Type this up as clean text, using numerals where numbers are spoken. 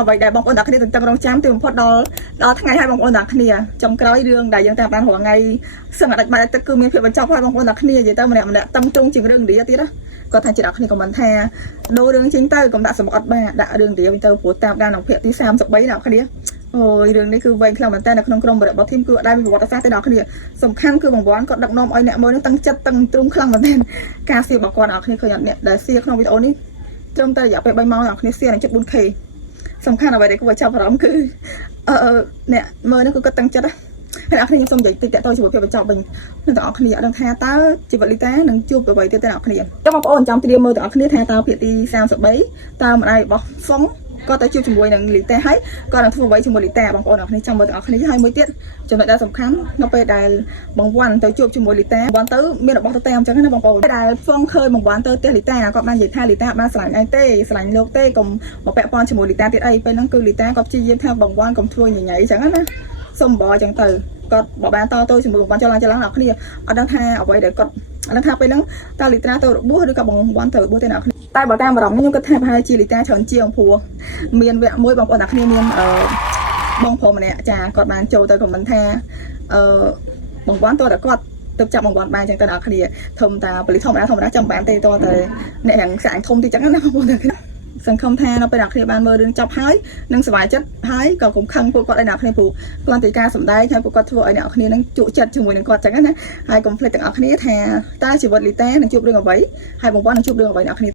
អ្វីដែលបងប្អូនអ្នកគ្នាទាំងរងចាំទីបំផុតដល់ថ្ងៃឲ្យបងប្អូនអ្នកគ្នាចុងក្រោយរឿងដែលយើងតាមបានរងថ្ងៃសឹងអត់បាច់ទឹកគឺមានភាពបញ្ចប់ឲ្យបងប្អូនអ្នកគ្នានិយាយទៅម្នាក់តឹងទ្រង់ជាងរឿងឥណ្ឌាទៀតណាគាត់ថាជាអ្នកគ្នាខមមិនថាដូររឿងចេញទៅកុំដាក់សម្បត្តិបាដាក់រឿងឥណ្ឌាវិញទៅព្រោះតាមដានក្នុងភាគទី33អ្នកគ្នាអូយរឿងនេះគឺវែងខ្លាំងមែនតើនៅក្នុងក្រុមរបស់ធីមគឺអត់ដែលមានប្រវត្តិសាស្ត្រទេអ្នកគ្នាសំខាន់គឺបងប្អូនគាត់ដឹកនាំឲ្យអ្នកមើលនឹងតឹងចិត្តតឹងទ្រង់ខ្លាំងមែនតើការសៀរបស់គាត់អ្នកគ្នាឃើញអត់អ្នកដែលសៀក្នុងវីដេអូនេះត្រឹមតែរយៈពេល3ម៉ោងអ្នកគ្នាសៀនឹង 4K សំខាន់អ្វីដែលគួរចាប់អារម្មណ៍គឺអ្នកមើលនេះគឺគាត់តឹងចិត្តហើយអ្នកគ្នាខ្ញុំសូមនិយាយតិចតទៅជាមួយភាពបញ្ចប់វិញនឹងទាំងអស់គ្នាអត់ដឹងថាតើជីវិតលីតានឹងជួបអ្វីទៀតទេអ្នកគ្នាចាំបងប្អូនចាំត្រៀមមើលទាំងអស់គ្នាថាតើភាគទី33តើម្ដាយរបស់ហ្វុងគាត់ទៅជួបជាមួយនឹងលីតាហើយគាត់នឹងធ្វើអ្វីជាមួយលីតាបងប្អូនអ្នកគ្នាចាំមើលទាំងអស់គ្នាហើយមួយទៀតចំណុចដែលសំខាន់នៅពេលដែលបងវ៉ាន់ទៅជួបជាមួយលីតាបងទៅមានរបស់ទៅតាមអញ្ចឹងណាបងប្អូនដែលហ្វុងឃើញបងវ៉ាន់ទៅផ្ទះលីតាគាត់បាននិយាយថាលីតាបានស្រឡាញ់ឯងទេស្រឡាញ់លោកទេកុំមកពាក់ព័ន្ធជាមួយលីតាទៀតអីពេលហ្នឹងគឺលីតាគាត់ព្យាយាមថាបងវ៉ាន់កុំធ្វើញញ៉ៃអញ្ចឹងណាសុំបងអញ្ចឹងទៅគាត់បបានតទៅជាមួយបងវ៉ាន់ចលឡើងអ្នកគ្នាអត់ដឹងថាអ្វីដែលគាត់អត់ដឹងថាពេលហ្នឹងតើលីតាទៅរបួសឬក៏បងវ៉ាន់ទៅរបួសទេអ្នកគ្នាតែបើតាមអារម្មណ៍ខ្ញុំគិតថាប្រហែលជាលីតាច្រើនជាងព្រោះមានវគ្គមួយបងប្អូនអ្នកគ្នាមានបងប្រុសម្នាក់ចាគាត់បានចូលទៅខមមិនថាបងវ៉ាន់តើគាត់ទៅចាប់បងវ៉ាន់បានអញ្ចឹងទៅអ្នកគ្នាធំតាប៉ូលីសធម្មតាចាំបានទេតើអ្នកយ៉ាងស្អាតធំទីអញ្ចឹងណាបងប្អូនអ្នកគ្នាសង្ឃឹមថានៅពេលអ្នកគ្នាបានមើលរឿងចប់ហើយនឹងសុខចិត្តហើយក៏កុំខឹងពួកគាត់ឲ្យអ្នកគ្នាព្រោះគ្រាន់តែការសម្ដែងហើយពួកគាត់ធ្វើឲ្យអ្នកគ្នានឹងជក់ចិត្តជាមួយនឹងគាត់អញ្ចឹងណាហើយកុំភ្លេចទាំងអស់គ្នាថាតើជីវិតលីតានឹងជួបរឿងអ្វីហើយបងប្អូននឹងជួបរឿងអ្វីអ្នកគ្នា